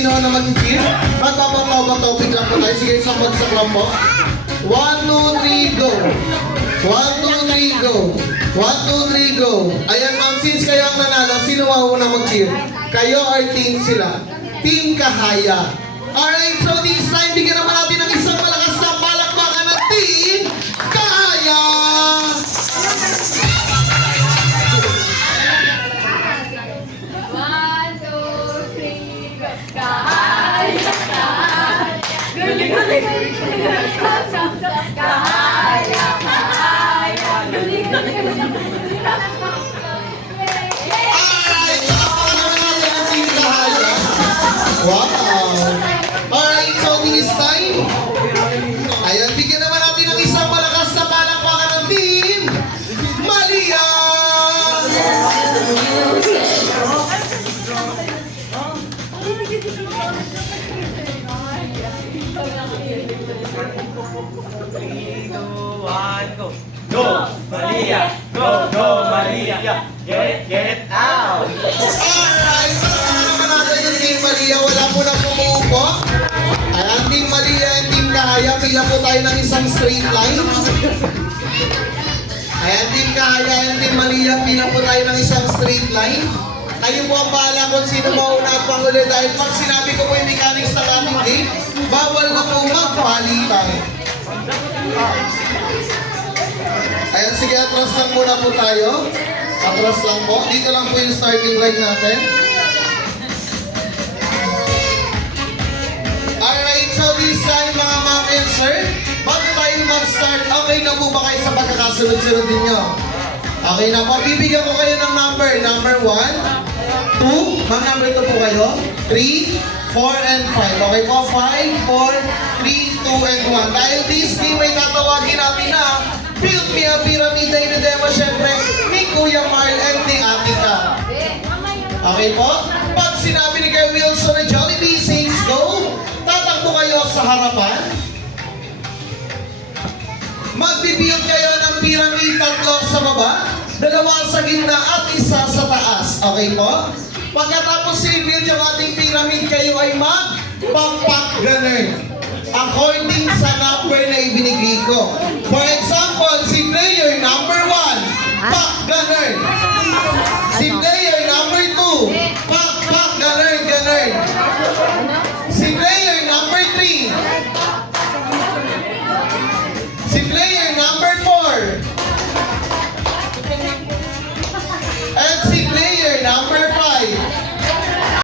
sino na mag-cheer. Magpapang topic lang po tayo. Sige, isang bagsak lang po. 1, 2, 3, go! 1, 2, 3, go! 1, 2, 3, go! Ayan ma'am, since kayo ang nanalo, sino mauna mag-cheer? Kayo or team sila? Team Kahaya. Alright, so this time, bigyan naman natin ng isang malakas na palakpakan ng Team Kahaya! Wow! Alright, so this time, ayan, bigyan naman natin ng isang malakas na palakpakan ng Team Malia! Go, Maria! Go, go, Maria! Get it out! Alright, palakpakan naman natin yung Team Malia. Wala po na pumuupo. Ayan, Team Malia and Team Kahaya, bigyan po tayo ng isang straight line. Ayan, Team Kahaya and Team Malia, bilang po tayo ng isang straight line. Kayo po ang bahala kung sino mauna at panghuli dahil pag sinabi ko po yung mechanics ng ating game, bawal na po magpalitan. Ayan, sige, atras lang muna po tayo. Atras lang po. Dito lang po yung starting line natin. Alright, so this time mga ma'am and sir, bago tayo mag-start, okay na po ba kayo sa pagkakasunod-sunod ninyo? Okay na po, bibigyan ko kayo ng number. Number 1, 2, ma'am number 2 po kayo, 3, 4, and 5. Okay po, 5, 4, 3, 2, and 1. Dahil this game ay tatawagin natin na Build Me a Pyramid na inidemo syempre ni Kuya Marl and ni Atika. Okay po? Pag sinabi ni Kuya Wilson na Jollibee says go, tatakbo kayo sa harapan. Magbibuild kayo ng pyramid, tatlo sa baba, dalawa sa gitna at isa sa taas. Okay po? Pagkatapos i-build yung ating pyramid, kayo ay mag-pack ganun. According sa number na ibinigay ko. For example, si player number 1, pack ganun. Si player number 2, pack ganun.